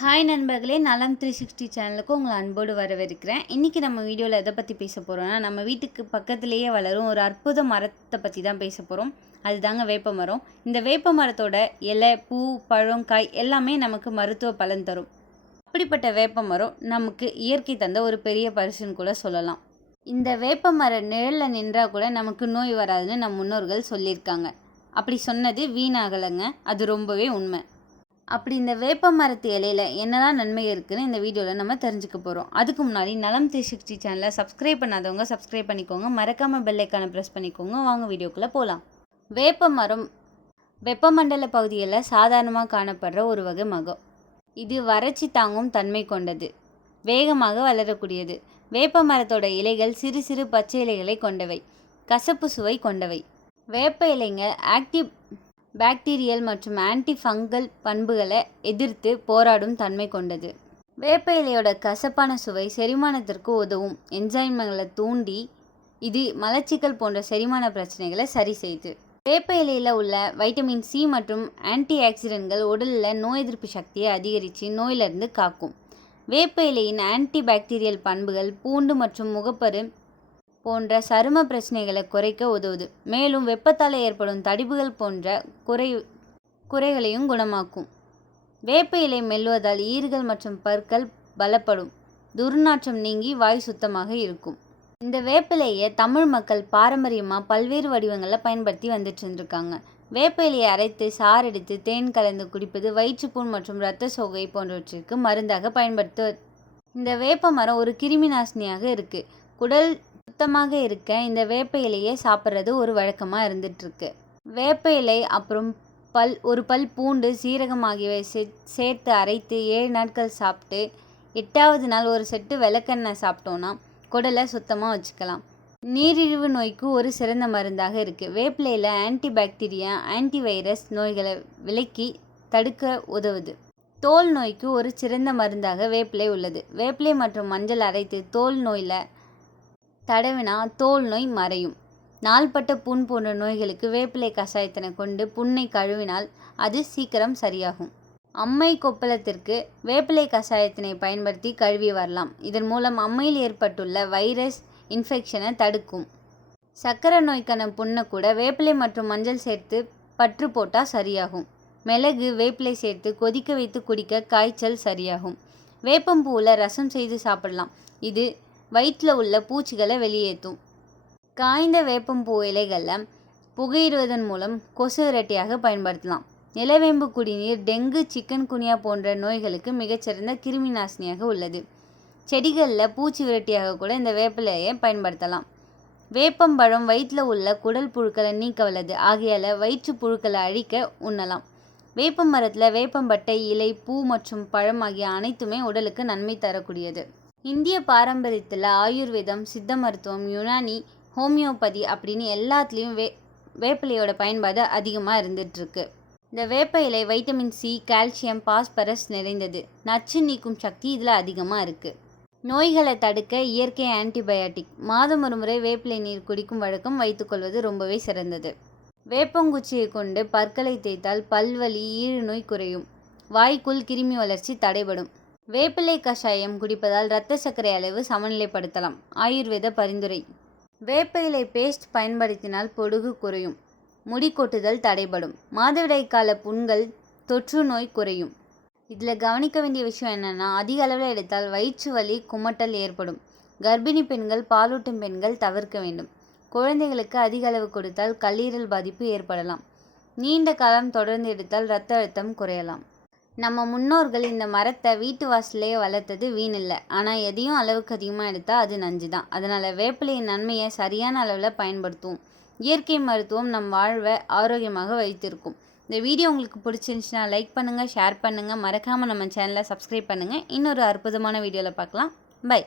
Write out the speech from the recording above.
Hi நண்பர்களே நலம் three sixty சேனலுக்கு உங்களை அன்போடு வரவேற்கிறேன். இன்றைக்கி நம்ம வீடியோவில் எதை பற்றி பேச போகிறோம்னா நம்ம வீட்டுக்கு பக்கத்துலேயே வளரும் ஒரு அற்புத மரத்தை பற்றி தான் பேச போகிறோம் அதுதாங்க வேப்ப மரம். இந்த வேப்ப மரத்தோட இலை பூ பழம் காய் எல்லாமே நமக்கு மருத்துவ பலன் தரும். அப்படிப்பட்ட வேப்ப மரம் நமக்கு இயற்கை தந்த ஒரு பெரிய பரிசுன்னு கூட சொல்லலாம். இந்த வேப்ப மர நிழலில் நின்றால் கூட நமக்கு நோய் வராதுன்னு நம் முன்னோர்கள் சொல்லியிருக்காங்க. அப்படி சொன்னது வீணாகலைங்க. அது ரொம்பவே உண்மை. அப்படி இந்த வேப்ப மரத்து இலையில என்னெல்லாம் நன்மை இருக்குதுன்னு இந்த வீடியோவில் நம்ம தெரிஞ்சுக்க போகிறோம் அதுக்கு முன்னாடி நலம் த்ரீ சேனலை சப்ஸ்கிரைப் பண்ணாதவங்க சப்ஸ்கிரைப் பண்ணிக்கோங்க. மறக்காமல் பெல்லைக்கான ப்ரெஸ் பண்ணிக்கோங்க. வாங்க வீடியோக்குள்ளே போகலாம் வேப்ப மரம் வெப்பமண்டல பகுதியில் சாதாரணமாக காணப்படுற ஒரு வகை மகம். இது வறட்சி தாங்கும் தன்மை கொண்டது. வேகமாக வளரக்கூடியது. வேப்ப மரத்தோட இலைகள் சிறு சிறு பச்சை இலைகளை கொண்டவை. கசப்பு சுவை கொண்டவை. வேப்ப இலைங்க ஆக்டிவ் பாக்டீரியல் மற்றும் ஆன்டி ஃபங்கல் பண்புகளை எதிர்த்து போராடும் தன்மை கொண்டது. வேப்ப இலையோட கசப்பான சுவை செரிமானத்திற்கு உதவும். என்சைம்களை தூண்டி இது மலச்சிக்கல் போன்ற செரிமான பிரச்சனைகளை சரி செய்து. வேப்ப இலையில் உள்ள வைட்டமின் சி மற்றும் ஆன்டி ஆக்சிடென்ட்கள் உடலில் நோய் எதிர்ப்பு சக்தியை அதிகரித்து நோயிலிருந்து காக்கும். வேப்ப இலையின் ஆன்டி பாக்டீரியல் பண்புகள் பூண்டு மற்றும் முகப்பரு போன்ற சரும பிரச்சனைகளை குறைக்க உதவுது. மேலும் வெப்பத்தால் ஏற்படும் தடிப்புகள் போன்ற குறை குறைகளையும் குணமாக்கும். வேப்ப இலை மெல்வதால் ஈறுகள் மற்றும் பற்கள் பலப்படும். துர்நாற்றம் நீங்கி வாய் சுத்தமாக இருக்கும். இந்த வேப்பிலையை தமிழ் மக்கள் பாரம்பரியமாக பல்வேறு வடிவங்களில் பயன்படுத்தி வந்துட்டு இருந்திருக்காங்க. வேப்ப இலையை அரைத்து சாறு எடுத்து தேன் கலந்து குடிப்பது வயிற்றுப்புண் மற்றும் இரத்த சோகை போன்றவற்றிற்கு மருந்தாக பயன்படுத்த இந்த வேப்ப மரம் ஒரு கிருமி நாசினியாக இருக்குது குடல் சுத்தமாக இருக்க இந்த வேப்ப இலையை சாப்பிட்றது ஒரு வழக்கமாக இருந்துகிட்ருக்கு வேப்ப இலை அப்புறம் பல் ஒரு பல் பூண்டு சீரகம் ஆகியவை சே சேர்த்து அரைத்து ஏழு நாட்கள் சாப்பிட்டு எட்டாவது நாள் ஒரு செட்டு விளக்கெண்ணெய் சாப்பிட்டோன்னா குடலை சுத்தமாக வச்சுக்கலாம். நீரிழிவு நோய்க்கு ஒரு சிறந்த மருந்தாக இருக்குது வேப்பிலையில் ஆன்டி பாக்டீரியா ஆன்டி வைரஸ் நோய்களை விலக்கி தடுக்க உதவுது. தோல் நோய்க்கு ஒரு சிறந்த மருந்தாக வேப்பிலை உள்ளது. வேப்பிலை மற்றும் மஞ்சள் அரைத்து தோல் நோயில் தடவினா தோல் நோய் மறையும். நாள்பட்ட புண் போன்ற நோய்களுக்கு வேப்பிலை கஷாயத்தினை கொண்டு புண்ணை கழுவினால் அது சீக்கிரம் சரியாகும். அம்மை கொப்பளத்திற்கு வேப்பிலை கஷாயத்தினை பயன்படுத்தி கழுவி வரலாம். இதன் மூலம் அம்மையில் ஏற்பட்டுள்ள வைரஸ் இன்ஃபெக்ஷனை தடுக்கும். சக்கரை நோய்க்கான புண்ணை கூட வேப்பிலை மற்றும் மஞ்சள் சேர்த்து பற்று போட்டால் சரியாகும். மிளகு வேப்பிலை சேர்த்து கொதிக்க வைத்து குடிக்க காய்ச்சல் சரியாகும். வேப்பம்பூவில் ரசம் செய்து சாப்பிடலாம். இது வயிற்றில் உள்ள பூச்சிகளை வெளியேற்றும் காய்ந்த வேப்பம்பூ இலைகளில் புகையிடுவதன் மூலம் கொசு விரட்டியாக பயன்படுத்தலாம். நிலவேம்பு குடிநீர் டெங்கு சிக்கன் குனியா போன்ற நோய்களுக்கு மிகச்சிறந்த கிருமி நாசினியாக உள்ளது. செடிகளில் பூச்சி விரட்டியாக கூட இந்த வேப்பிலையை பயன்படுத்தலாம். வேப்பம்பழம் வயிற்றில் உள்ள குடல் புழுக்களை நீக்க வல்லது ஆகையால் வயிற்று புழுக்களை அழிக்க உண்ணலாம். வேப்பம் மரத்தில் வேப்பம்பட்டை இலை பூ மற்றும் பழம் ஆகிய அனைத்துமே உடலுக்கு நன்மை தரக்கூடியது. இந்திய பாரம்பரியத்தில் ஆயுர்வேதம் சித்த மருத்துவம் யுனானி ஹோமியோபதி அப்படின்னு எல்லாத்துலேயும் வே வேப்பிலையோட பயன்பாடு அதிகமாக இருந்துகிட்ருக்கு இந்த வேப்ப இலை வைட்டமின் சி கால்சியம் பாஸ்பரஸ் நிறைந்தது. நச்சு நீக்கும் சக்தி இதில் அதிகமாக இருக்குது நோய்களை தடுக்க இயற்கை ஆன்டிபயாட்டிக் மாதம் ஒரு முறை வேப்பிலை நீர் குடிக்கும் வழக்கம் வைத்துக்கொள்வது ரொம்பவே சிறந்தது. வேப்பங்குச்சியை கொண்டு பற்களை தேய்த்தால் பல்வலி ஈழு நோய் குறையும். வாய்க்குள் கிருமி வளர்ச்சி தடைபடும். வேப்பிலை கஷாயம் குடிப்பதால் இரத்த சர்க்கரை அளவு சமநிலைப்படுத்தலாம். ஆயுர்வேத பரிந்துரை. வேப்பிலை பேஸ்ட் பயன்படுத்தினால் பொடுகு குறையும். முடி கொட்டுதல் தடைபடும். மாதவிடாய் கால புண்கள் தொற்று நோய் குறையும். இதில் கவனிக்க வேண்டிய விஷயம் என்னென்னா அதிக அளவில் எடுத்தால் வயிற்று வலி குமட்டல் ஏற்படும். கர்ப்பிணி பெண்கள் பாலூட்டும் பெண்கள் தவிர்க்க வேண்டும். குழந்தைகளுக்கு அதிக அளவு கொடுத்தால் கல்லீரல் பாதிப்பு ஏற்படலாம். நீண்ட காலம் தொடர்ந்து எடுத்தால் இரத்த அழுத்தம் குறையலாம். நம்ம முன்னோர்கள் இந்த மரத்தை வீட்டு வாசல்லையே வளர்த்தது வீணில்லை ஆனால் எதையும் அளவுக்கு அதிகமாக எடுத்தால் அது நஞ்சு தான். அதனால் வேப்பிலையின் நன்மையை சரியான அளவில் பயன்படுத்துவோம். இயற்கை மருத்துவம் நம் வாழ்வை ஆரோக்கியமாக வைத்திருக்கும். இந்த வீடியோ உங்களுக்கு பிடிச்சிருந்துச்சுன்னா லைக் பண்ணுங்கள் ஷேர் பண்ணுங்கள் மறக்காமல் நம்ம சேனலை சப்ஸ்கிரைப் பண்ணுங்கள் இன்னொரு அற்புதமான வீடியோவில் பார்க்கலாம். பை